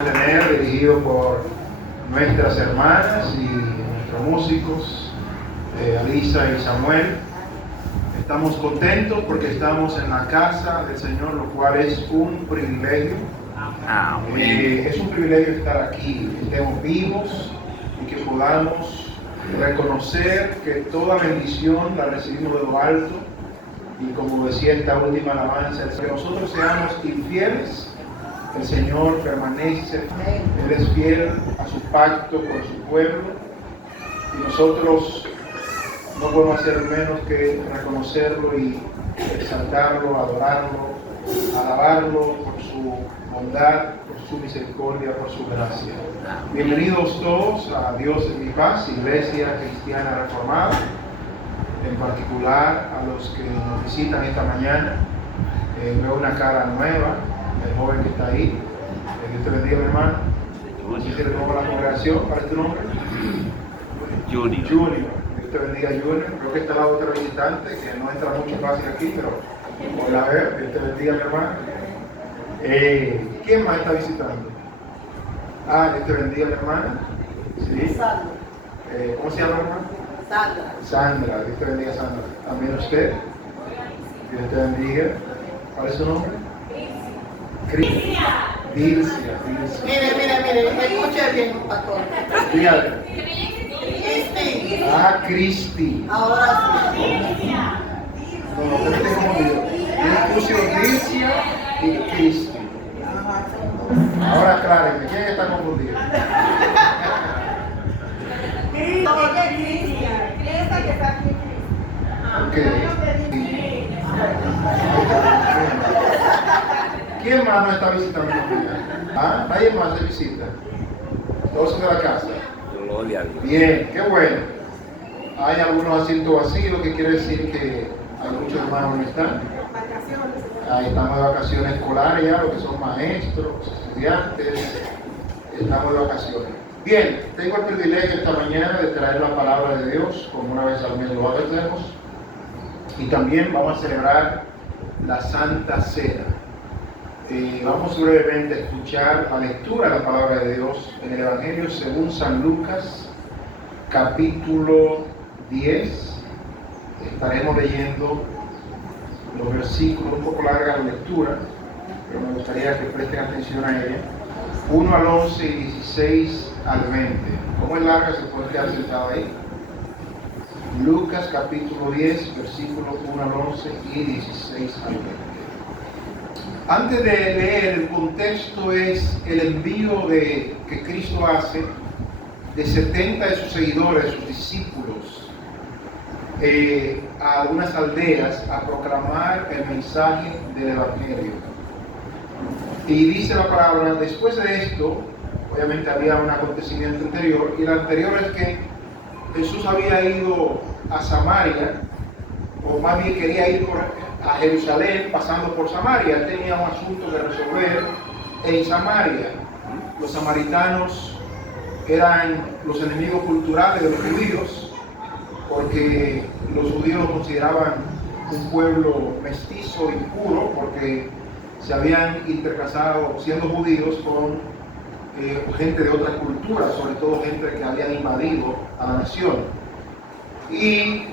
Dirigido por nuestras hermanas y nuestros músicos, Alisa y Samuel. Estamos contentos porque estamos en la casa del Señor, lo cual es un privilegio. Es un privilegio estar aquí, que estemos vivos y que podamos reconocer que toda bendición la recibimos de lo alto. Y como decía esta última alabanza, que nosotros seamos infieles, el Señor permanece, Él es fiel a su pacto con su pueblo y nosotros no podemos hacer menos que reconocerlo y exaltarlo, adorarlo, alabarlo por su bondad, por su misericordia, por su gracia. Bienvenidos todos a Dios es mi paz, Iglesia Cristiana Reformada, en particular a los que nos visitan esta mañana. Veo una cara nueva, el joven que está ahí. Dios te bendiga, mi hermano. ¿Sí se le toma la congregación? ¿Cuál es tu nombre? Junior. Junior. Dios te bendiga, Junior. Creo que está la otra visitante, que no entra mucho fácil aquí, pero por la ver. Dios te bendiga, mi hermano. ¿Quién más está visitando? Dios te bendiga, mi hermana. Sí. ¿Cómo se llama, hermano? Sandra. Sandra. Dios te bendiga, Sandra. También usted. Dios te bendiga. ¿Cuál es su nombre? Dilcia. Mire, escuche bien, pastor. Dígale. Cristi. Cristi. Ahora sí. No, usted me confundido. Yo puse Dilcia y Cristi. Ahora aclárenme, ¿quién está confundido? ¿Quién más nos está visitando? Nadie más se visita. Todos son de la casa. Gloria a Dios. Bien, qué bueno. Hay algunos asientos vacíos, que quiere decir que hay muchos hermanos que no están. Ahí estamos de vacaciones escolares ya, los que son maestros, estudiantes, estamos de vacaciones. Bien, tengo el privilegio esta mañana de traer la palabra de Dios, como una vez al mes lo hacemos, y también vamos a celebrar la Santa Cena. Vamos brevemente a escuchar la lectura de la palabra de Dios en el Evangelio según San Lucas, capítulo 10. Estaremos leyendo los versículos, un poco larga la lectura, pero me gustaría que presten atención a ella. 1 al 11 y 16 al 20. ¿Cómo es larga? Se puede quedar sentado ahí. Lucas capítulo 10, versículos 1 al 11 y 16 al 20. Antes de leer, el contexto es el envío que Cristo hace de 70 de sus seguidores, de sus discípulos, a algunas aldeas a proclamar el mensaje del Evangelio. Y dice la palabra, después de esto, obviamente había un acontecimiento anterior, y el anterior es que Jesús había ido a Samaria, o más bien quería ir a Jerusalén pasando por Samaria. Él tenía un asunto que resolver en Samaria. Los samaritanos eran los enemigos culturales de los judíos, porque los judíos lo consideraban un pueblo mestizo y puro, porque se habían intercasado siendo judíos con gente de otra cultura, sobre todo gente que habían invadido a la nación. Y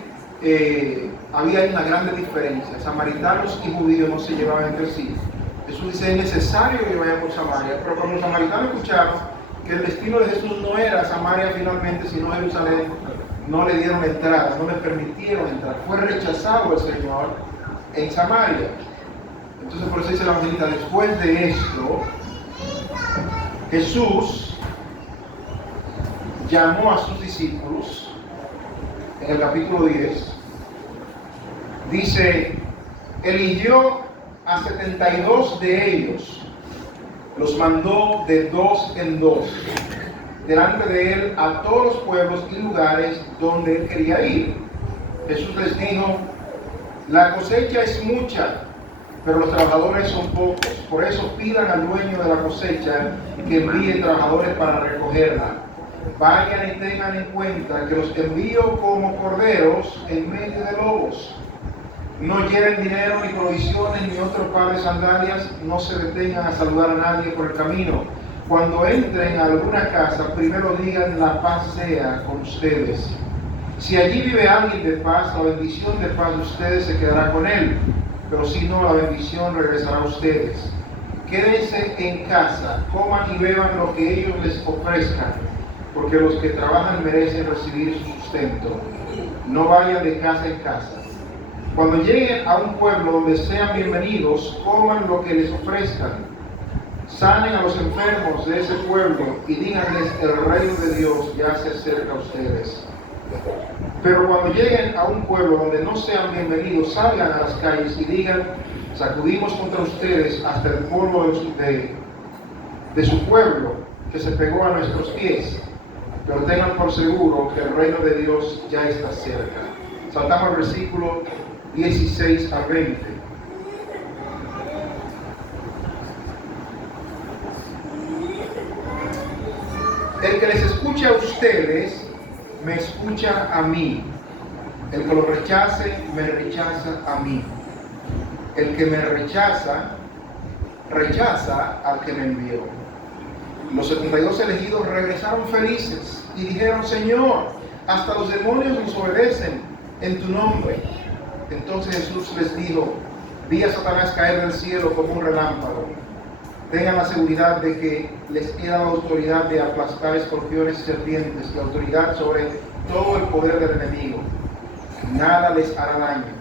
había una gran diferencia. Samaritanos y judíos no se llevaban entre sí. Jesús dice, es necesario que vayan por Samaria, pero cuando los samaritanos escucharon que el destino de Jesús no era Samaria finalmente, sino Jerusalén, no le dieron entrada, no le permitieron entrar. Fue rechazado el Señor en Samaria. Entonces por eso dice la evangelista, después de esto, Jesús llamó a sus discípulos, en el capítulo 10, dice, eligió a 72 de ellos, los mandó de dos en dos, delante de él a todos los pueblos y lugares donde él quería ir. Jesús les dijo, la cosecha es mucha, pero los trabajadores son pocos. Por eso pidan al dueño de la cosecha que envíe trabajadores para recogerla. Vayan y tengan en cuenta que los envío como corderos en medio de lobos. No lleven dinero, ni provisiones, ni otro par de sandalias. No se detengan a saludar a nadie por el camino. Cuando entren a alguna casa, primero digan la paz sea con ustedes. Si allí vive alguien de paz, la bendición de paz de ustedes se quedará con él, pero si no, la bendición regresará a ustedes. Quédense en casa, coman y beban lo que ellos les ofrezcan, porque los que trabajan merecen recibir su sustento. No vayan de casa en casa. Cuando lleguen a un pueblo donde sean bienvenidos, coman lo que les ofrezcan. Sanen a los enfermos de ese pueblo y díganles: el reino de Dios ya se acerca a ustedes. Pero cuando lleguen a un pueblo donde no sean bienvenidos, salgan a las calles y digan: sacudimos contra ustedes hasta el polvo de su pueblo que se pegó a nuestros pies. Pero tengan por seguro que el reino de Dios ya está cerca. Saltamos al versículo 16 al 20. El que les escucha a ustedes, me escucha a mí. El que lo rechace, me rechaza a mí. El que me rechaza, rechaza al que me envió. Los 72 elegidos regresaron felices y dijeron: Señor, hasta los demonios nos obedecen en tu nombre. Entonces Jesús les dijo: vi a Satanás caer del cielo como un relámpago. Tengan la seguridad de que les he dado autoridad de aplastar escorpiones y serpientes y autoridad sobre todo el poder del enemigo. Nada les hará daño.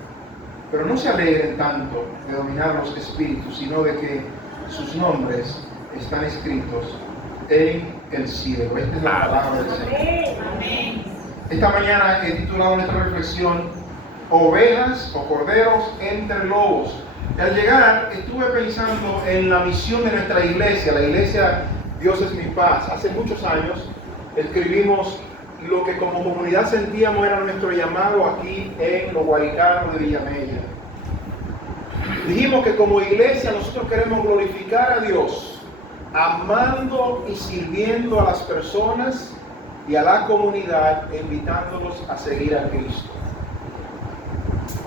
Pero no se alegren tanto de dominar los espíritus, sino de que sus nombres están escritos en el cielo. Esta es la palabra del Señor. Esta mañana he titulado nuestra reflexión: ovejas o corderos entre lobos. Y al llegar estuve pensando en la misión de nuestra iglesia, la iglesia Dios es mi paz. Hace muchos años escribimos lo que como comunidad sentíamos era nuestro llamado aquí en los Guaricanos de Villamella. Dijimos que como iglesia nosotros queremos glorificar a Dios, amando y sirviendo a las personas y a la comunidad, invitándolos a seguir a Cristo.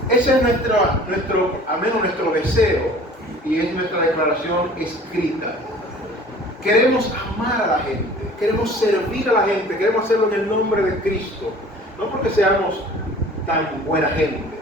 Ese es nuestro deseo, y es nuestra declaración escrita. Queremos amar a la gente, queremos servir a la gente, queremos hacerlo en el nombre de Cristo, no porque seamos tan buena gente.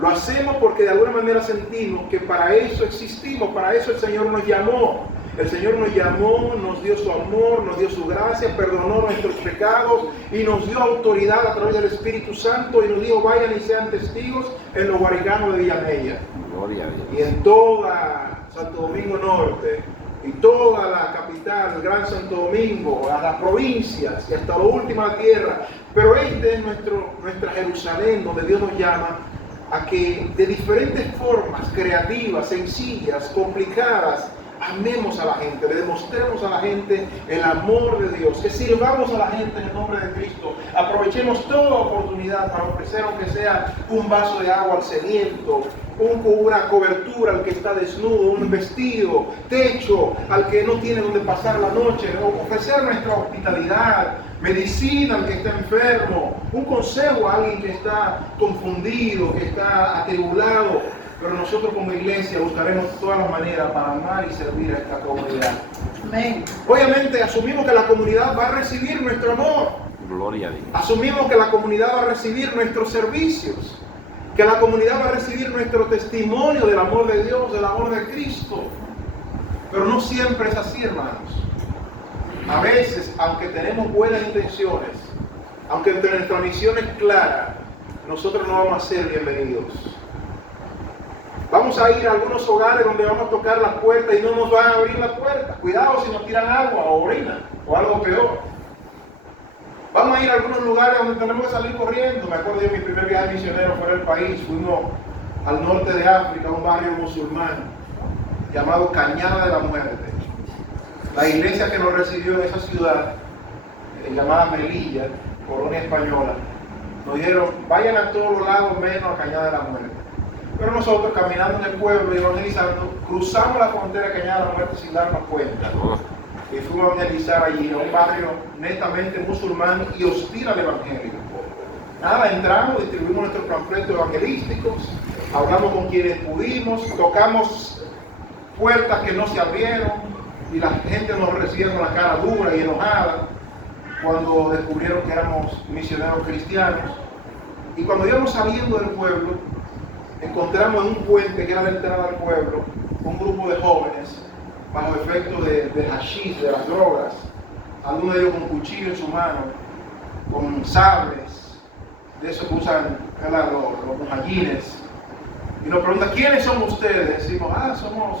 Lo hacemos porque de alguna manera sentimos que para eso existimos, para eso el Señor nos llamó. El Señor nos llamó, nos dio su amor, nos dio su gracia, perdonó nuestros pecados y nos dio autoridad a través del Espíritu Santo y nos dijo: vayan y sean testigos en los Guaricanos de Villamella. Gloria a Dios. Y en toda Santo Domingo Norte y toda la capital, el Gran Santo Domingo, a las provincias y hasta lo último a la tierra. Pero este es nuestra Jerusalén, donde Dios nos llama a que de diferentes formas, creativas, sencillas, complicadas, amemos a la gente, le demostremos a la gente el amor de Dios, que sirvamos a la gente en el nombre de Cristo, aprovechemos toda oportunidad para ofrecer, aunque sea un vaso de agua al sediento, una cobertura al que está desnudo, un vestido, techo al que no tiene donde pasar la noche, ofrecer nuestra hospitalidad, medicina al que está enfermo, un consejo a alguien que está confundido, que está atribulado. Pero nosotros como iglesia buscaremos todas las maneras para amar y servir a esta comunidad. Amén. Obviamente asumimos que la comunidad va a recibir nuestro amor. Gloria a Dios. Asumimos que la comunidad va a recibir nuestros servicios. Que la comunidad va a recibir nuestro testimonio del amor de Dios, del amor de Cristo. Pero no siempre es así, hermanos. A veces, aunque tenemos buenas intenciones, aunque nuestra misión es clara, nosotros no vamos a ser bienvenidos. Vamos a ir a algunos hogares donde vamos a tocar las puertas y no nos van a abrir la puerta. Cuidado si nos tiran agua o orina o algo peor. Vamos a ir a algunos lugares donde tenemos que salir corriendo. Me acuerdo de mi primer viaje misionero fuera del país. Fuimos al norte de África, a un barrio musulmán llamado Cañada de la Muerte. La iglesia que nos recibió en esa ciudad, llamada Melilla, colonia española, nos dijeron: vayan a todos los lados menos a Cañada de la Muerte. Pero nosotros, caminando en el pueblo y evangelizando, cruzamos la frontera de Cañada de la Muerte sin darnos cuenta. Y fuimos a evangelizar allí, a un barrio netamente musulmán y hostil al evangelio. Nada, entramos, distribuimos nuestros panfletos evangelísticos, hablamos con quienes pudimos, tocamos puertas que no se abrieron, y la gente nos recibía con la cara dura y enojada cuando descubrieron que éramos misioneros cristianos. Y cuando íbamos saliendo del pueblo, encontramos en un puente que era la entrada al pueblo un grupo de jóvenes bajo efecto de hashish, de las drogas, algunos de ellos con cuchillo en su mano, con sables, de esos que usan los mujahidines, y nos preguntan: ¿quiénes son ustedes? Decimos: somos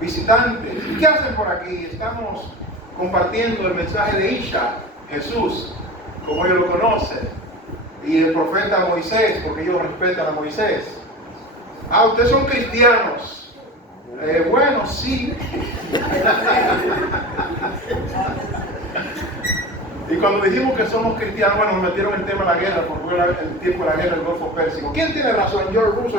visitantes. ¿Y qué hacen por aquí? Estamos compartiendo el mensaje de Isha, Jesús, como ellos lo conocen, y el profeta Moisés, porque ellos respetan a Moisés. Ustedes son cristianos. Bueno, sí. Y cuando dijimos que somos cristianos, bueno, nos metieron en el tema de la guerra, porque era el tiempo de la guerra del Golfo Pérsico. ¿Quién tiene razón? George Bush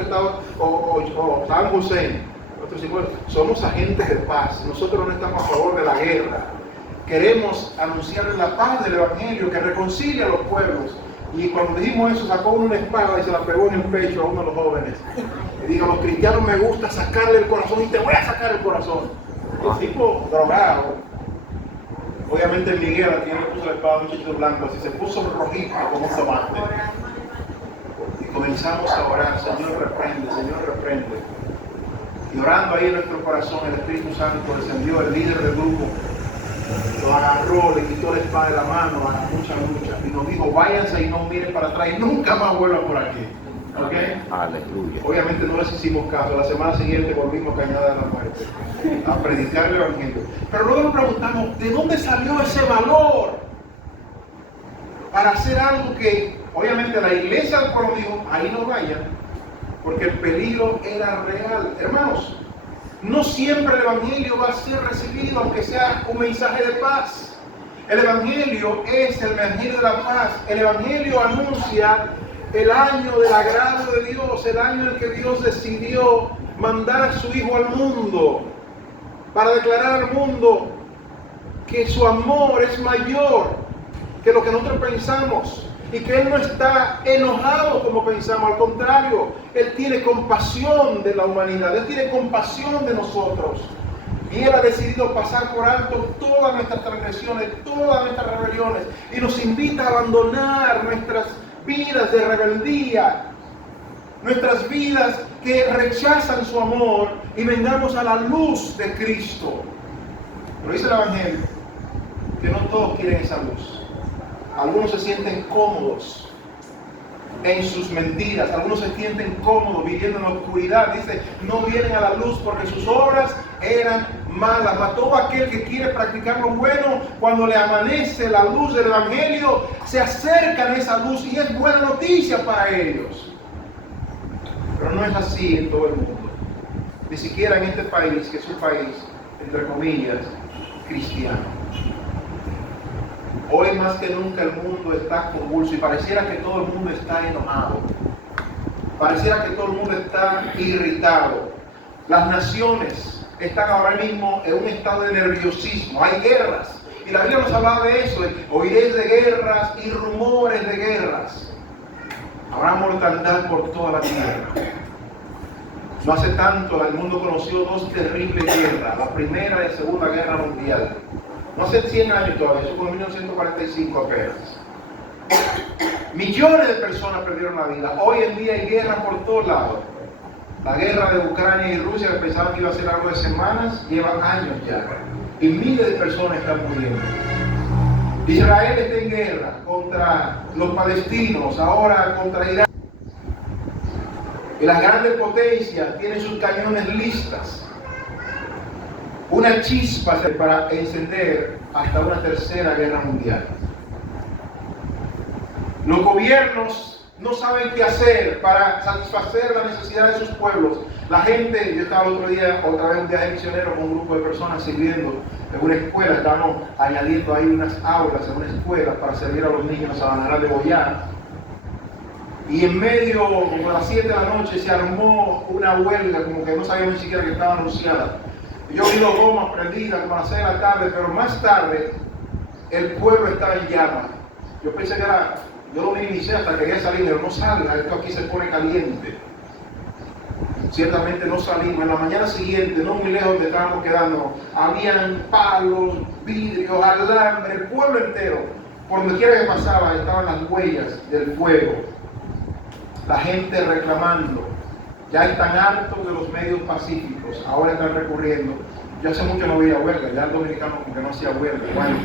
o Saddam Hussein. Nosotros decimos: somos agentes de paz. Nosotros no estamos a favor de la guerra. Queremos anunciar la paz del Evangelio que reconcilia a los pueblos. Y cuando dijimos eso, sacó una espada y se la pegó en el pecho a uno de los jóvenes. Y dijo: a los cristianos me gusta sacarle el corazón y te voy a sacar el corazón. El tipo drogado. Obviamente Miguel, a quien le puso la espada a un muchachito blanco, así se puso rojito como un tomate. Y comenzamos a orar: Señor, reprende, Señor, reprende. Y orando ahí en nuestro corazón, el Espíritu Santo descendió, el líder del grupo lo agarró, le quitó la espada de la mano a mucha lucha y nos dijo: váyanse y no miren para atrás y nunca más vuelvan por aquí. ¿Okay? Aleluya. Obviamente no les hicimos caso. La semana siguiente volvimos a Cañada de la Muerte a predicar el Evangelio. Pero luego nos preguntamos: ¿de dónde salió ese valor para hacer algo que obviamente la iglesia del pueblo dijo: ahí no vayan, porque el peligro era real? Hermanos, no siempre el Evangelio va a ser recibido, aunque sea un mensaje de paz. El Evangelio es el Evangelio de la paz. El Evangelio anuncia el año del agrado de Dios, el año en el que Dios decidió mandar a su Hijo al mundo para declarar al mundo que su amor es mayor que lo que nosotros pensamos y que Él no está enojado como pensamos. Al contrario, Él tiene compasión de la humanidad, Él tiene compasión de nosotros. Y Él ha decidido pasar por alto todas nuestras transgresiones, todas nuestras rebeliones, y nos invita a abandonar nuestras vidas de rebeldía, nuestras vidas que rechazan su amor, y vengamos a la luz de Cristo. Pero dice el Evangelio que no todos quieren esa luz. Algunos se sienten cómodos en sus mentiras, algunos se sienten cómodos viviendo en la oscuridad. Dice: no vienen a la luz porque sus obras eran malas. Mas todo aquel que quiere practicar lo bueno, cuando le amanece la luz del Evangelio, se acercan a esa luz y es buena noticia para ellos. Pero no es así en todo el mundo, ni siquiera en este país, que es un país, entre comillas, cristiano. Hoy más que nunca el mundo está convulso y pareciera que todo el mundo está enojado. Pareciera que todo el mundo está irritado. Las naciones están ahora mismo en un estado de nerviosismo. Hay guerras. Y la Biblia nos habla de eso. Oiréis de guerras y rumores de guerras. Habrá mortandad por toda la tierra. No hace tanto el mundo conoció dos terribles guerras. La primera y la segunda guerra mundial. No hace 100 años todavía, eso fue en 1945 apenas. Millones de personas perdieron la vida. Hoy en día hay guerra por todos lados. La guerra de Ucrania y Rusia, que pensaban que iba a ser algo de semanas, lleva años ya. Y miles de personas están muriendo. Israel está en guerra contra los palestinos, ahora contra Irán. Y las grandes potencias tienen sus cañones listas. Una chispa para encender hasta una tercera guerra mundial. Los gobiernos no saben qué hacer para satisfacer la necesidad de sus pueblos. La gente, yo estaba el otro día, otra vez un viaje misionero con un grupo de personas sirviendo en una escuela. Estábamos añadiendo ahí unas aulas en una escuela para servir a los niños a Sabanará de Boyá. Y en medio, como a las 7 de la noche, se armó una huelga, como que no sabíamos ni siquiera que estaba anunciada. Yo vi los gomas prendidas como a las 6 de la tarde, pero más tarde el pueblo estaba en llamas. Yo pensé que era, yo lo inicié hasta que quería salir, pero no salga, esto aquí se pone caliente. Ciertamente no salimos. En la mañana siguiente, no muy lejos donde estábamos quedando, habían palos, vidrios, alambre, el pueblo entero. Por donde quiera que pasaba estaban las huellas del fuego. La gente reclamando. Ya están hartos de los medios pacíficos. Ahora están recurriendo. Yo hace mucho no veía huelga. Ya el dominicano como que no hacía huelga. Bueno,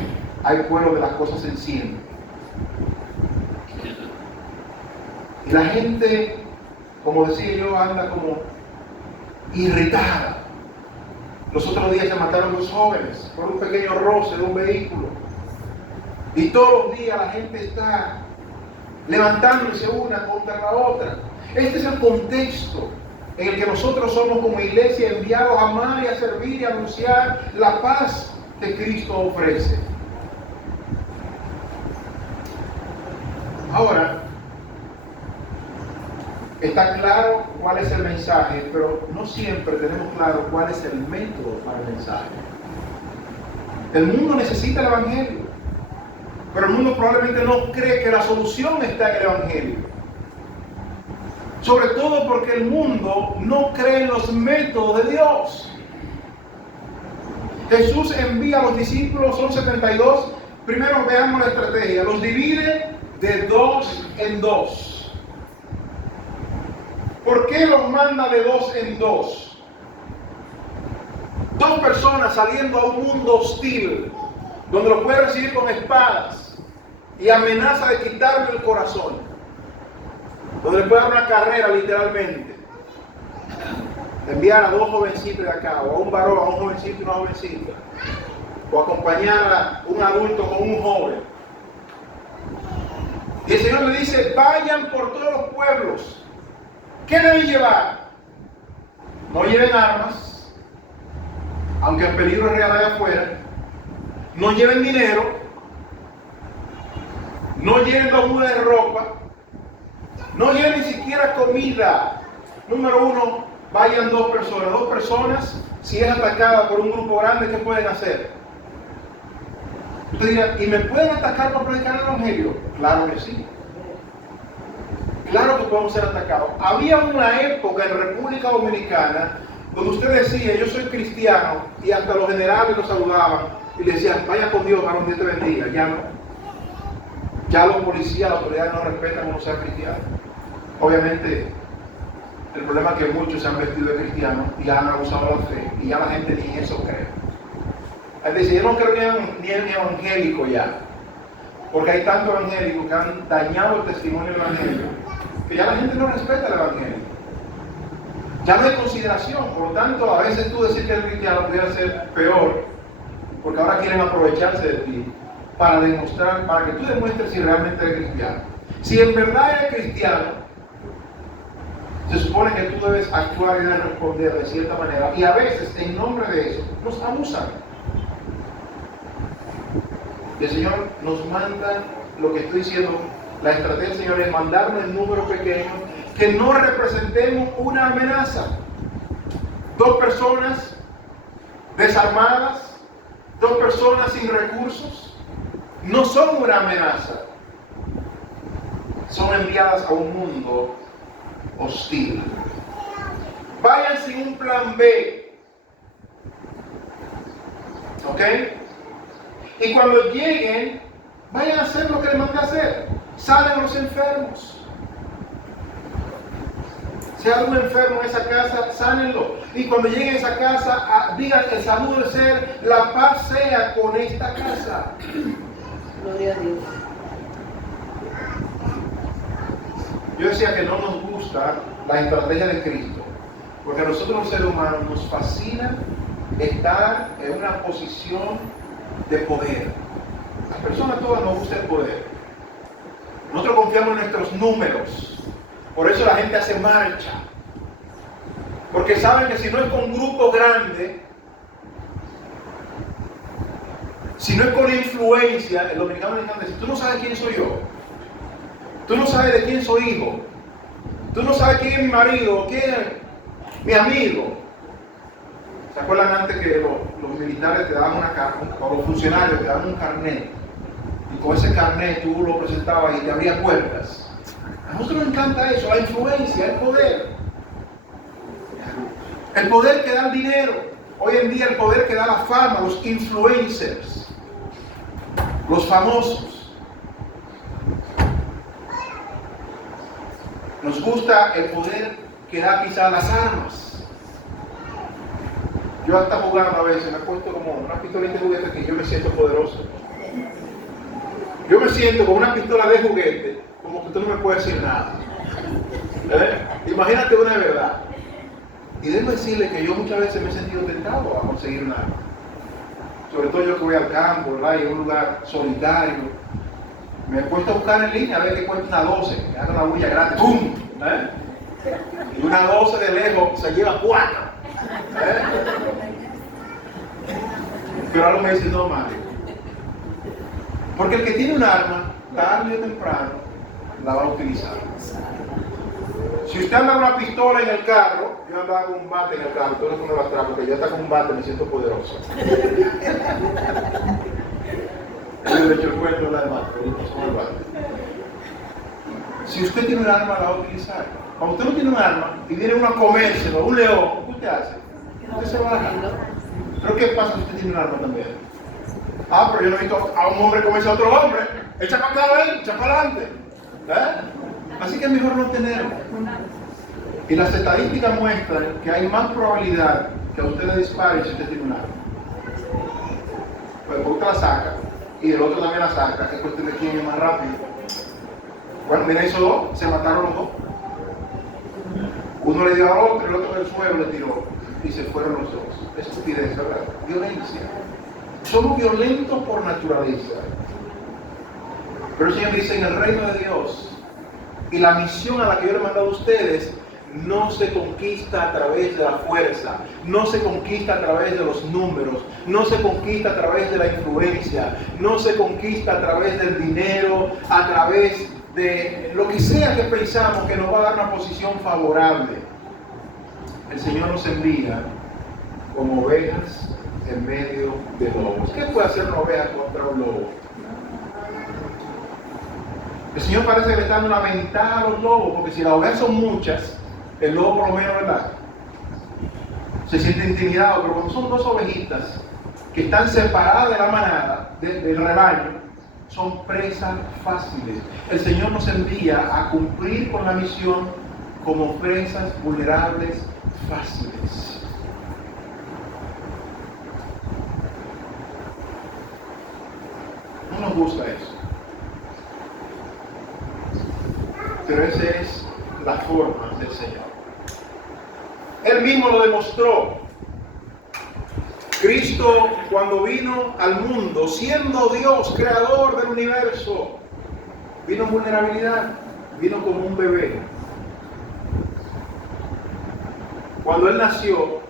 hay pueblos de las cosas se encienden. Y la gente, como decía yo, anda como irritada. Los otros días se mataron dos jóvenes por un pequeño roce de un vehículo. Y todos los días la gente está levantándose una contra la otra. Este es el contexto en el que nosotros somos como iglesia enviados a amar y a servir y a anunciar la paz que Cristo ofrece. Ahora, está claro cuál es el mensaje, pero no siempre tenemos claro cuál es el método para el mensaje. El mundo necesita el Evangelio, pero el mundo probablemente no cree que la solución está en el Evangelio. Sobre todo porque el mundo no cree en los métodos de Dios. Jesús envía a los discípulos, son 72. Primero veamos la estrategia. Los divide de 2 en 2. ¿Por qué los manda de 2 en 2? 2 personas saliendo a un mundo hostil, donde los puede recibir con espadas y amenaza de quitarle el corazón, donde le puede dar una carrera literalmente, enviar a 2 jovencitos de acá, o a un varón, a un jovencito y una jovencita, o acompañar a un adulto con un joven. Y el Señor le dice: vayan por todos los pueblos. ¿Qué deben llevar? No lleven armas, aunque el peligro es real allá afuera. No lleven dinero. No lleven 2 mudas de ropa. No lleven ni siquiera comida. Número 1, vayan 2 personas. 2 personas, si es atacada por un grupo grande, ¿qué pueden hacer? Usted dirá: ¿y me pueden atacar para predicar el Evangelio? Claro que sí. Claro que podemos ser atacados. Había una época en República Dominicana donde usted decía: yo soy cristiano, y hasta los generales lo saludaban y le decían: vaya con Dios, varón, Dios te bendiga. Ya no. Ya los policías, las autoridades no respetan a uno sea cristiano. Obviamente, el problema es que muchos se han vestido de cristianos y han abusado la fe, y ya la gente ni en eso cree. Es decir, yo no creo ni en evangélico ya, porque hay tantos evangélicos que han dañado el testimonio del Evangelio, que ya la gente no respeta el Evangelio. Ya no hay consideración. Por lo tanto, a veces tú decir que eres cristiano pudiera ser peor, porque ahora quieren aprovecharse de ti para demostrar, para que tú demuestres si realmente eres cristiano. Si en verdad eres cristiano, se supone que tú debes actuar y debes responder de cierta manera, y a veces en nombre de eso nos abusan. Y el Señor nos manda, lo que estoy diciendo, la estrategia del Señor es mandarnos en número pequeño, que no representemos una amenaza. 2 personas desarmadas, 2 personas sin recursos, no son una amenaza. Son enviadas a un mundo hostil. Vayan sin un plan B. ¿Ok? Y cuando lleguen, vayan a hacer lo que les mandé a hacer. Salen los enfermos. Si hay un enfermo en esa casa, sánenlo. Y cuando lleguen a esa casa, digan: el saludo de ser, la paz sea con esta casa. Gloria a Dios. Yo decía que no nos gusta la estrategia de Cristo, porque a nosotros los seres humanos nos fascina estar en una posición de poder. Las personas todas nos gusta el poder. Nosotros confiamos en nuestros números. Por eso la gente hace marcha. Porque saben que si no es con un grupo grande, si no es con influencia, el dominicano le encanta decir: tú no sabes quién soy yo. Tú no sabes de quién soy hijo. Tú no sabes quién es mi marido, quién es mi amigo. ¿Se acuerdan antes que los militares te daban una carta, o los funcionarios te daban un carnet? Y con ese carnet tú lo presentabas y te abría puertas. A nosotros nos encanta eso, la influencia, el poder. El poder que da el dinero. Hoy en día el poder que da la fama, los influencers, los famosos. Nos gusta el poder que da quizás las armas. Yo hasta jugando a veces me he puesto como una pistolita de juguete que yo me siento poderoso. Yo me siento con una pistola de juguete como que usted no me puede decir nada. Imagínate una de verdad. Y debo decirle que yo muchas veces me he sentido tentado a conseguir un arma. Sobre todo yo que voy al campo, ¿verdad? Y en un lugar solitario. Me he puesto a buscar en línea a ver qué cuesta una 12. Me hago una bulla grande. ¡Pum! Y una 12 de lejos se lleva 4. Pero algo me dice, no, Mario. Porque el que tiene un arma, tarde o temprano, la va a utilizar. Si usted anda con una pistola en el carro, yo andaba con un bate en el carro, todo eso me lo atrás, porque yo hasta con un bate me siento poderoso. Yo le he hecho el cuento de la demás, pero no son el bate. Si usted tiene un arma, la va a utilizar. Cuando usted no tiene un arma y viene uno a comérselo, un león, ¿qué usted hace? Usted se baja. Pero ¿qué pasa si usted tiene un arma también? Ah, pero yo no he visto a un hombre comerse a otro hombre. Echa para acá, ven, echa para adelante. Así que es mejor no tenerlo. Y las estadísticas muestran que hay más probabilidad que a usted le dispare si usted tiene un arma. Pues usted la saca y el otro también la saca, es cuestión de quién es más rápido. Bueno, mira, esos dos, se mataron los dos. Uno le dio al otro, el otro del suelo le tiró y se fueron los dos. Estupidez, ¿verdad? Violencia. Somos violentos por naturaleza. Pero el Señor dice, en el reino de Dios, y la misión a la que yo le he mandado a ustedes, no se conquista a través de la fuerza, no se conquista a través de los números, no se conquista a través de la influencia, no se conquista a través del dinero, a través de lo que sea que pensamos que nos va a dar una posición favorable. El Señor nos envía como ovejas en medio de lobos. ¿Qué puede hacer una oveja contra un lobo? El Señor parece que le está dando una ventaja a los lobos, porque si las ovejas son muchas, el lobo por lo menos, ¿verdad?, se siente intimidado, pero cuando son dos ovejitas que están separadas de la manada, del rebaño, son presas fáciles. El Señor nos envía a cumplir con la misión como presas vulnerables fáciles. No nos gusta eso. Pero esa es la forma del Señor. Él mismo lo demostró. Cristo, cuando vino al mundo, siendo Dios, creador del universo, vino en vulnerabilidad, vino como un bebé. Cuando Él nació,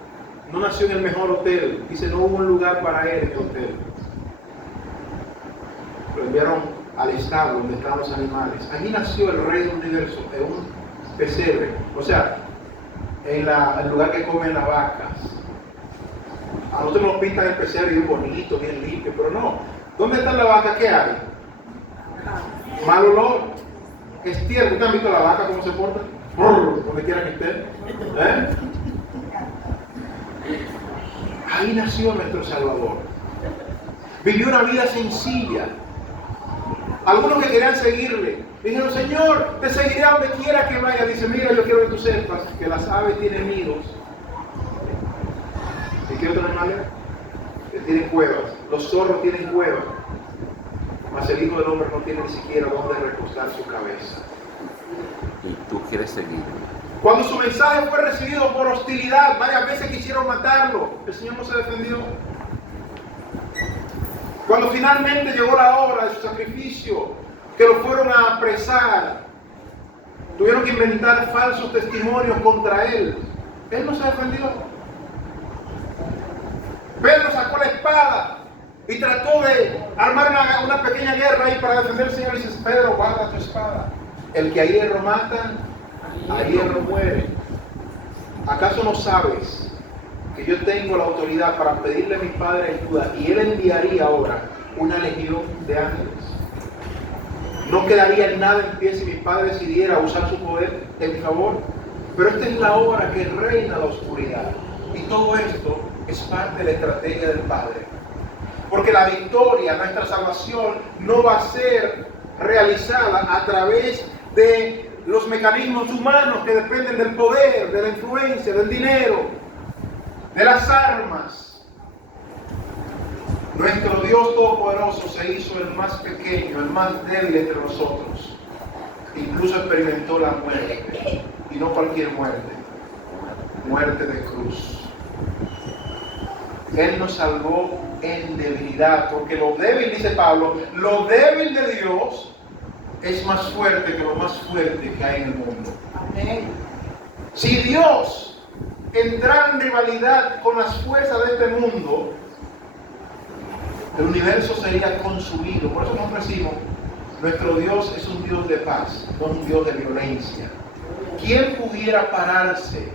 no nació en el mejor hotel. Dice, no hubo un lugar para Él en el hotel. Lo enviaron al establo donde estaban los animales. Allí nació el Rey del universo, en un pesebre. O sea, en el lugar que comen las vacas. A nosotros nos pintan el pesebre bien bonito, bien limpio, pero no. ¿Dónde está la vaca? ¿Qué hay? Mal olor. Estiércol. ¿Ustedes han visto la vaca cómo se porta? Donde quiera que esté. Ahí nació nuestro Salvador. Vivió una vida sencilla. Algunos que querían seguirle, dijeron, Señor, te seguiré a donde quiera que vaya. Dice, mira, yo quiero que tú sepas que las aves tienen nidos. ¿Y qué otro animal es? Que tienen cuevas. Los zorros tienen cuevas. Mas el Hijo del Hombre no tiene ni siquiera donde recostar su cabeza. Y tú quieres seguir. Cuando su mensaje fue recibido por hostilidad, varias veces quisieron matarlo, el Señor no se defendió. Cuando finalmente llegó la hora de su sacrificio, que lo fueron a apresar, tuvieron que inventar falsos testimonios contra él. Él no se defendió. Pedro sacó la espada y trató de armar una pequeña guerra ahí para defender al Señor. Y dice, Pedro, guarda tu espada. El que a hierro mata, a hierro muere. ¿Acaso no sabes que yo tengo la autoridad para pedirle a mi Padre ayuda y Él enviaría ahora una legión de ángeles? No quedaría nada en pie si mi Padre decidiera usar su poder en mi favor. Pero esta es la hora que reina la oscuridad. Y todo esto es parte de la estrategia del Padre. Porque la victoria, nuestra salvación, no va a ser realizada a través de los mecanismos humanos que dependen del poder, de la influencia, del dinero, de las armas. Nuestro Dios Todopoderoso se hizo el más pequeño, el más débil entre nosotros. Incluso experimentó la muerte, y no cualquier muerte, muerte de cruz. Él nos salvó en debilidad, porque lo débil, dice Pablo, lo débil de Dios es más fuerte que lo más fuerte que hay en el mundo. Amén. Si Dios entrara en rivalidad con las fuerzas de este mundo, el universo sería consumido. Por eso nosotros decimos, nuestro Dios es un Dios de paz, no un Dios de violencia. ¿Quién pudiera pararse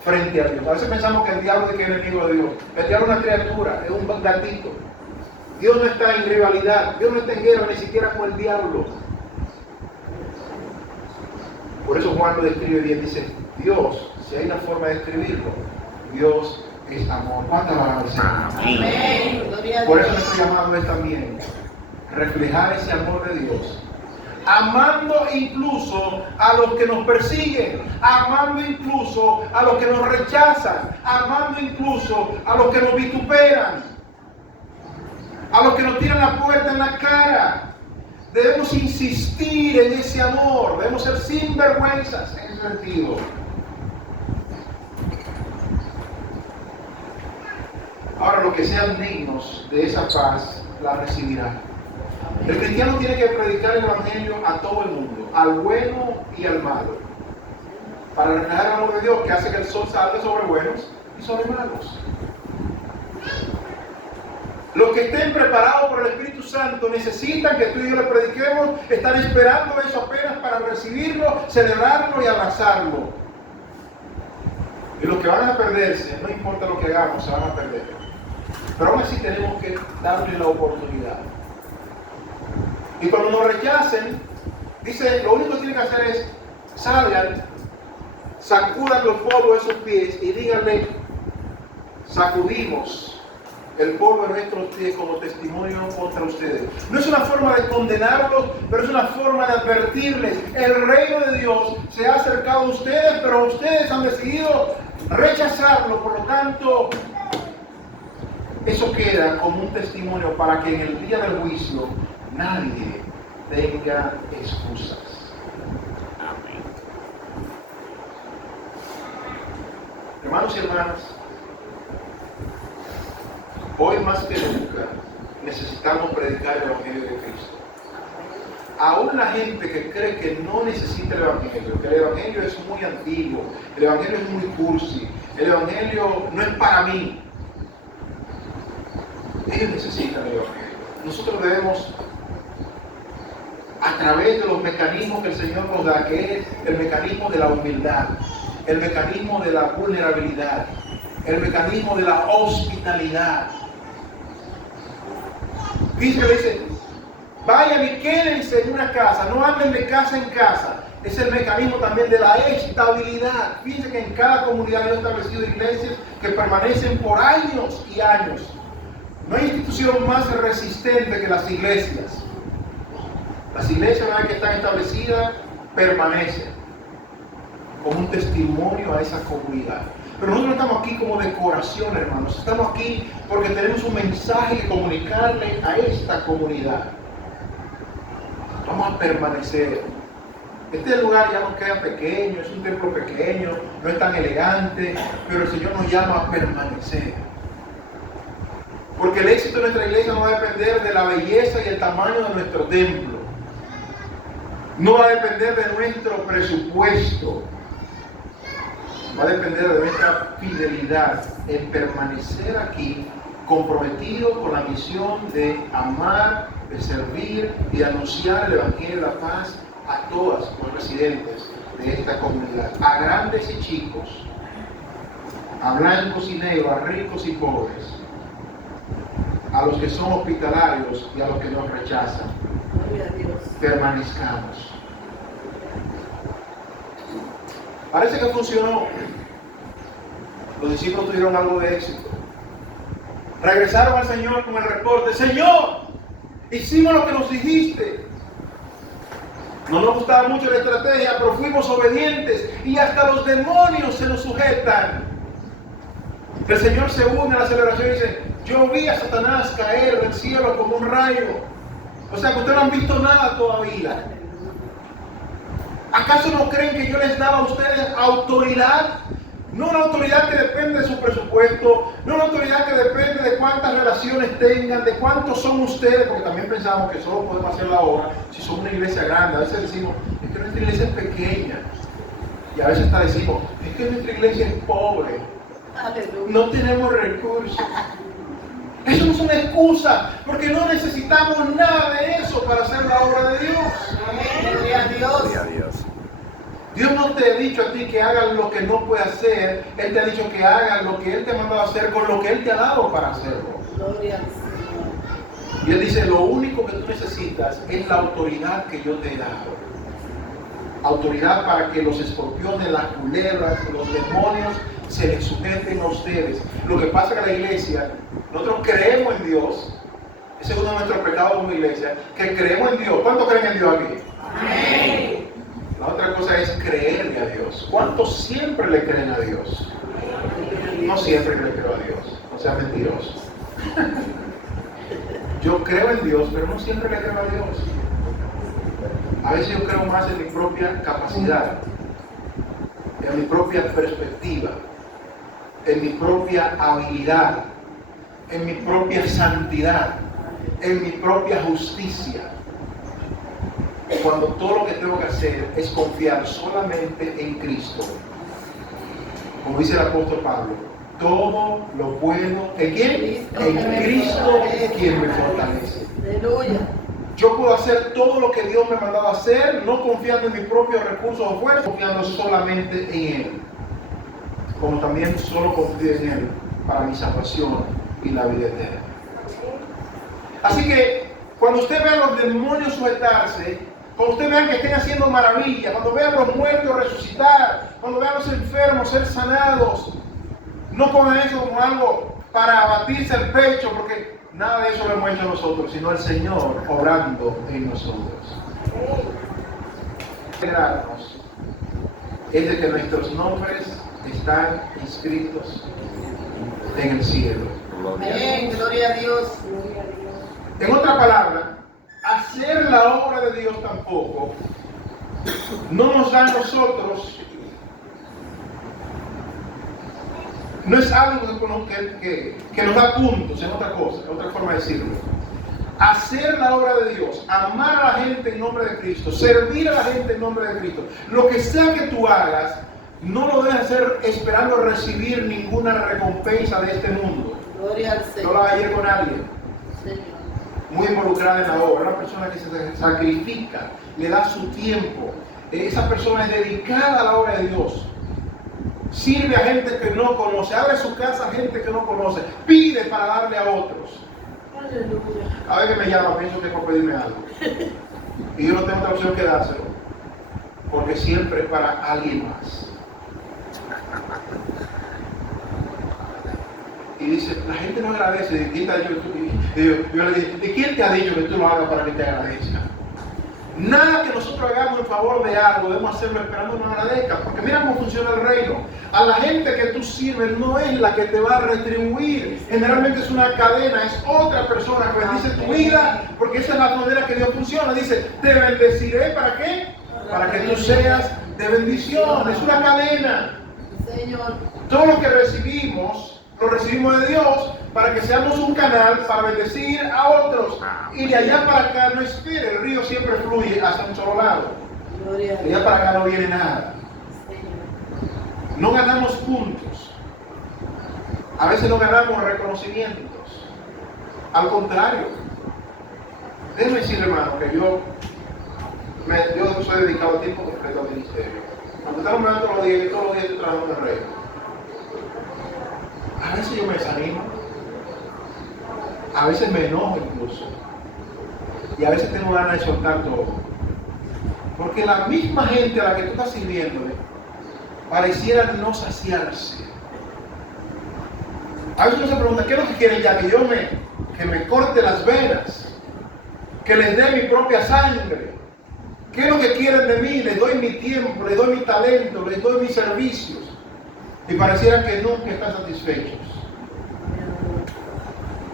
frente a Dios? A veces pensamos que el diablo es enemigo de Dios. El diablo es una criatura, es un gatito. Dios no está en rivalidad, Dios no está en guerra ni siquiera con el diablo. Por eso Juan lo describe bien, dice, Dios, si hay una forma de describirlo, Dios es amor. ¿Cuántas palabras? Amén. Gloria a Por Dios. eso nuestro llamado es también reflejar ese amor de Dios, amando incluso a los que nos persiguen, amando incluso a los que nos rechazan, amando incluso a los que nos vituperan, a los que nos tiran la puerta en la cara. Debemos insistir en ese amor, debemos ser sinvergüenzas en ese sentido. Ahora, los que sean dignos de esa paz la recibirán. El cristiano tiene que predicar el evangelio a todo el mundo, al bueno y al malo, para reflejar el amor de Dios que hace que el sol salga sobre buenos y sobre malos. Los que estén preparados por el Espíritu Santo necesitan que tú y yo le prediquemos, están esperando eso apenas para recibirlo, celebrarlo y abrazarlo. Y los que van a perderse, no importa lo que hagamos, se van a perder. Pero aún así tenemos que darle la oportunidad. Y cuando nos rechacen, dice, lo único que tienen que hacer es salgan, sacudan los polvos de sus pies y díganle, sacudimos el polvo de nuestros pies como testimonio contra ustedes. No es una forma de condenarlos, pero es una forma de advertirles, el reino de Dios se ha acercado a ustedes, pero ustedes han decidido rechazarlo, por lo tanto, eso queda como un testimonio para que en el día del juicio nadie tenga excusas. Amén. Hermanos y hermanas, hoy más que nunca necesitamos predicar el Evangelio de Cristo. Aún la gente que cree que no necesita el Evangelio, que el Evangelio es muy antiguo, el Evangelio es muy cursi, el Evangelio no es para mí. Ellos necesitan el Evangelio. Nosotros debemos, a través de los mecanismos que el Señor nos da, que es el mecanismo de la humildad, el mecanismo de la vulnerabilidad, el mecanismo de la hospitalidad. Dice, vayan y quédense en una casa, no anden de casa en casa. Es el mecanismo también de la estabilidad. Fíjense que en cada comunidad han establecido iglesias que permanecen por años y años. No hay institución más resistente que las iglesias. Las iglesias, una vez que están establecidas, permanecen como un testimonio a esa comunidad. Pero nosotros no estamos aquí como decoración, hermanos. Estamos aquí porque tenemos un mensaje que comunicarle a esta comunidad. Vamos a permanecer. Este lugar ya nos queda pequeño, es un templo pequeño, no es tan elegante, pero el Señor nos llama a permanecer. Porque el éxito de nuestra iglesia no va a depender de la belleza y el tamaño de nuestro templo. No va a depender de nuestro presupuesto. Va a depender de nuestra fidelidad en permanecer aquí, comprometido con la misión de amar, de servir y de anunciar el Evangelio de la paz a todos los residentes de esta comunidad, a grandes y chicos, a blancos y negros, a ricos y pobres, a los que son hospitalarios y a los que nos rechazan. Gloria a Dios. Permanezcamos. Parece que funcionó. Los discípulos tuvieron algo de éxito. Regresaron al Señor con el reporte: Señor, hicimos lo que nos dijiste. No nos gustaba mucho la estrategia, pero fuimos obedientes y hasta los demonios se nos sujetan. El Señor se une a la celebración y dice: yo vi a Satanás caer del cielo como un rayo. O sea que ustedes no han visto nada todavía. ¿Acaso no creen que yo les daba a ustedes autoridad? No una autoridad que depende de su presupuesto, no una autoridad que depende de cuántas relaciones tengan, de cuántos son ustedes, porque también pensamos que solo podemos hacer la obra si somos una iglesia grande. A veces decimos: es que nuestra iglesia es pequeña. Y a veces hasta decimos: es que nuestra iglesia es pobre. No tenemos recursos. Eso no es una excusa, porque no necesitamos nada de eso para hacer la obra de Dios. Gloria a Dios. Gloria a Dios. Dios no te ha dicho a ti que hagas lo que no puedes hacer. Él te ha dicho que hagas lo que Él te ha mandado a hacer con lo que Él te ha dado para hacerlo. Gloria al Señor. Y Él dice: lo único que tú necesitas es la autoridad que yo te he dado. Autoridad para que los escorpiones, las culebras, los demonios se les sujeten a ustedes. Lo que pasa es que la iglesia, nosotros creemos en Dios. Ese es uno de nuestros pecados como iglesia, que creemos en Dios. ¿Cuántos creen en Dios aquí? Amén. La otra cosa es creerle a Dios. ¿Cuántos siempre le creen a Dios? No siempre le creo a Dios. No sean mentirosos. Yo creo en Dios, pero no siempre le creo a Dios. A veces yo creo más en mi propia capacidad, en mi propia perspectiva, en mi propia habilidad, en mi propia santidad, en mi propia justicia. Cuando todo lo que tengo que hacer es confiar solamente en Cristo. Como dice el apóstol Pablo: todo lo puedo en quién? En Cristo, quien me fortalece. Aleluya. Yo puedo hacer todo lo que Dios me ha mandado a hacer, no confiando en mis propios recursos o fuerzas, confiando solamente en Él. Como también solo confío en Él para mi salvación y la vida eterna. Así que cuando usted vea a los demonios sujetarse, cuando usted vea que estén haciendo maravillas, cuando vea a los muertos resucitar, cuando vea a los enfermos ser sanados, no pongan eso como algo para abatirse el pecho, porque nada de eso lo hemos hecho nosotros, sino el Señor obrando en nosotros. Alegrarnos es de que nuestros nombres están inscritos en el cielo. Gloria a Amén. Dios. Gloria a Dios. En otra palabra, hacer la obra de Dios tampoco no nos da a nosotros, no es algo que nos da puntos, es otra cosa, es otra forma de decirlo. Hacer la obra de Dios, amar a la gente en nombre de Cristo, servir a la gente en nombre de Cristo, lo que sea que tú hagas, no lo debes hacer esperando recibir ninguna recompensa de este mundo. Gloria al Yo Señor. hablaba ayer con alguien Señor. muy involucrada en la obra, una persona que se sacrifica, le da su tiempo. Esa persona es dedicada a la obra de Dios. Sirve a gente que no conoce, abre su casa a gente que no conoce, pide para darle a otros. Aleluya. A veces me llama, pienso que es por pedirme algo. Y yo no tengo otra opción que dárselo, porque siempre es para alguien más. Y dice, la gente no agradece. ¿De quién te ha dicho que yo le dije, ¿de quién te ha dicho que tú lo hagas para que te agradezca? Nada que nosotros hagamos en favor de algo debemos hacerlo esperando que nos agradezca, porque mira cómo funciona el reino. A la gente que tú sirves no es la que te va a retribuir. Generalmente es una cadena, es otra persona que bendice tu vida, porque esa es la manera que Dios funciona. Dice, te bendeciré, ¿para qué? Para que tú seas de bendición. Es una cadena. Señor. Todo lo que recibimos, lo recibimos de Dios para que seamos un canal para bendecir a otros. Y de allá para acá no espere, el río siempre fluye hacia un solo lado. Gloria a De Dios. allá para acá no viene nada. Señor. No ganamos puntos. A veces no ganamos reconocimientos. Al contrario. Déjeme decir, hermano, que yo soy dedicado a tiempo completo al ministerio. Cuando estamos mirando todos los días estoy trabajando en el reino. A veces yo me desanimo. A veces me enojo incluso. Y a veces tengo ganas de soltar todo. Porque la misma gente a la que tú estás sirviéndole pareciera no saciarse. A veces uno se pregunta, ¿qué es lo que quieren ya? Que me corte las venas, que les dé mi propia sangre. ¿Qué es lo que quieren de mí? Les doy mi tiempo, les doy mi talento, les doy mis servicios. Y pareciera que nunca están satisfechos.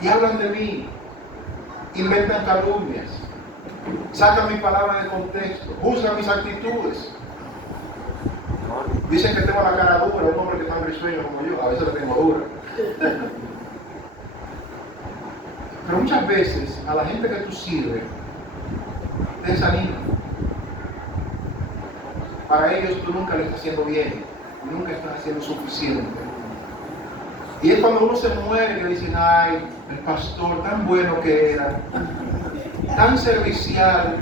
Y hablan de mí, inventan calumnias, sacan mi palabra de contexto, juzgan mis actitudes. Dicen que tengo la cara dura, un hombre que es tan risueño como yo, a veces la tengo dura. Pero muchas veces a la gente que tú sirves te desanima. Para ellos tú nunca le estás haciendo bien, nunca estás haciendo suficiente. Y es cuando uno se muere que dicen, ay, el pastor tan bueno que era, tan servicial,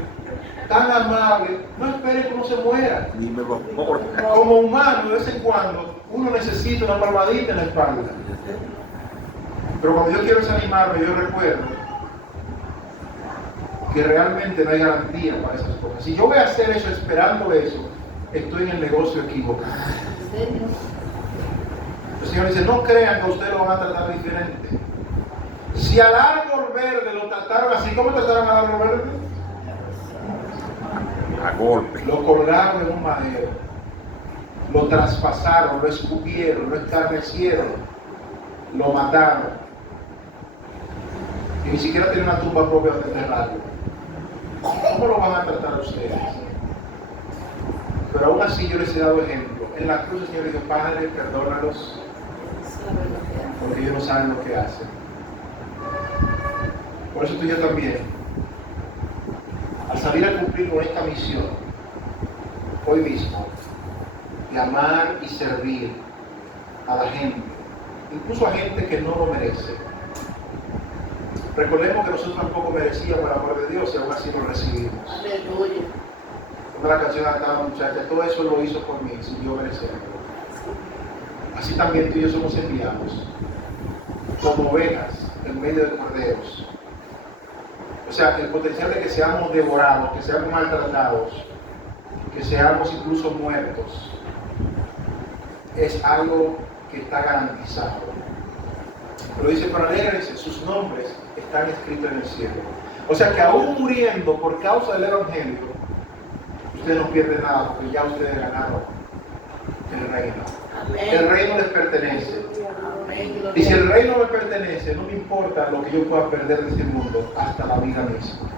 tan amable. No esperen que uno se muera. Ni me importa. Como humano, de vez en cuando, uno necesita una palmadita en la espalda. Pero cuando yo quiero desanimarme, yo recuerdo que realmente no hay garantía para esas cosas. Si yo voy a hacer eso esperando eso, estoy en el negocio equivocado. El Señor dice, no crean que a usted lo van a tratar diferente. Si al árbol verde lo trataron así, ¿cómo trataron al árbol verde? A golpe. Lo colgaron en un madero, lo traspasaron, lo escupieron, lo escarnecieron, lo mataron. Y ni siquiera tiene una tumba propia donde enterrarlo. ¿Cómo lo van a tratar a ustedes? Pero aún así yo les he dado ejemplo. En la cruz el Señor dijo, Padre, perdónalos, porque ellos no saben lo que hacen. Por eso tú y yo también, al salir a cumplir con esta misión, hoy mismo, de amar y servir a la gente, incluso a gente que no lo merece. Recordemos que nosotros tampoco merecíamos el amor de Dios y aún así lo recibimos. Aleluya. Como la canción de la muchacha, todo eso lo hizo por mí, sin yo merecerlo. Así también tú y yo somos enviados como ovejas en medio de corderos. O sea, el potencial de que seamos devorados, que seamos maltratados, que seamos incluso muertos, es algo que está garantizado. Pero dice, pero alégrense, sus nombres están escritos en el cielo. O sea que aún muriendo por causa del Evangelio, ustedes no pierden nada, porque ya ustedes ganaron el reino. Amén. El reino les pertenece. Amén. Y si el reino me pertenece, no me importa lo que yo pueda perder de este mundo, hasta la vida misma.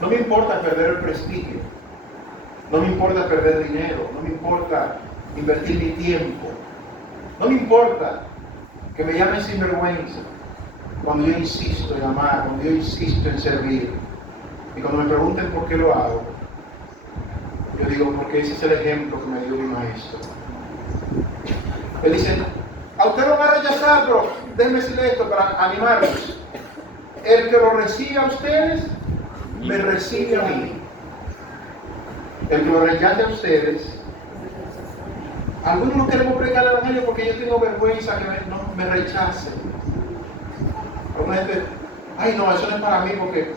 No me importa perder el prestigio, no me importa perder dinero, no me importa invertir mi tiempo, no me importa que me llamen sinvergüenza cuando yo insisto en amar, cuando yo insisto en servir. Y cuando me pregunten por qué lo hago, yo digo, porque ese es el ejemplo que me dio mi maestro. Él dice, a usted lo va a rechazar, pero déjenme decirle esto para animarlos. El que lo recibe a ustedes, me recibe a mí. El que lo rechace a ustedes, algunos no queremos predicar el Evangelio porque yo tengo vergüenza que me rechacen. Alguna gente, ay no, eso no es para mí porque,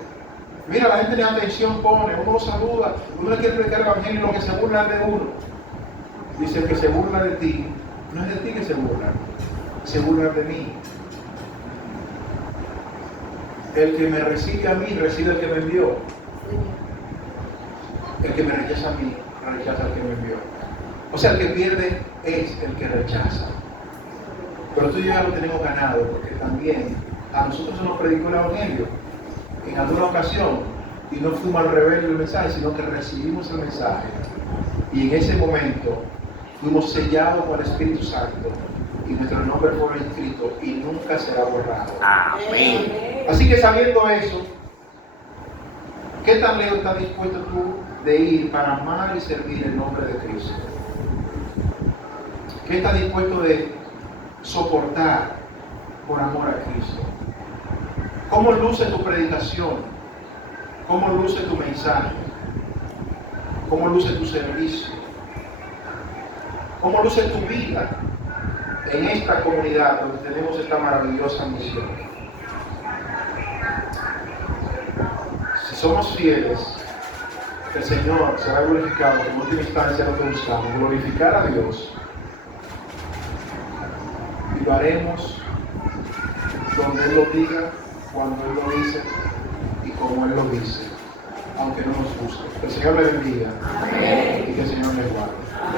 mira, la gente le da atención, pone, uno lo saluda, uno le quiere predicar el Evangelio y lo que se burlan de uno. Dice, el que se burla de ti, no es de ti que se burla de mí. El que me recibe a mí, recibe al que me envió. El que me rechaza a mí, rechaza al que me envió. O sea, el que pierde es el que rechaza. Pero tú y yo ya lo tenemos ganado, porque también a nosotros se nos predicó el Evangelio en alguna ocasión, y no fuimos al revés del mensaje, sino que recibimos el mensaje. Y en ese momento fuimos sellados por el Espíritu Santo, y nuestro nombre fue escrito y nunca será borrado. Amén. Así que sabiendo eso, ¿qué tan lejos estás dispuesto tú de ir para amar y servir el nombre de Cristo? ¿Qué estás dispuesto de soportar por amor a Cristo? ¿Cómo luce tu predicación? ¿Cómo luce tu mensaje? ¿Cómo luce tu servicio? ¿Cómo luce tu vida en esta comunidad donde tenemos esta maravillosa misión? Si somos fieles, el Señor será glorificado. En última instancia lo que buscamos, glorificar a Dios. Y lo haremos donde Él lo diga, cuando Él lo dice y como Él lo dice, aunque no nos guste. Que el Señor le bendiga. Amén. Y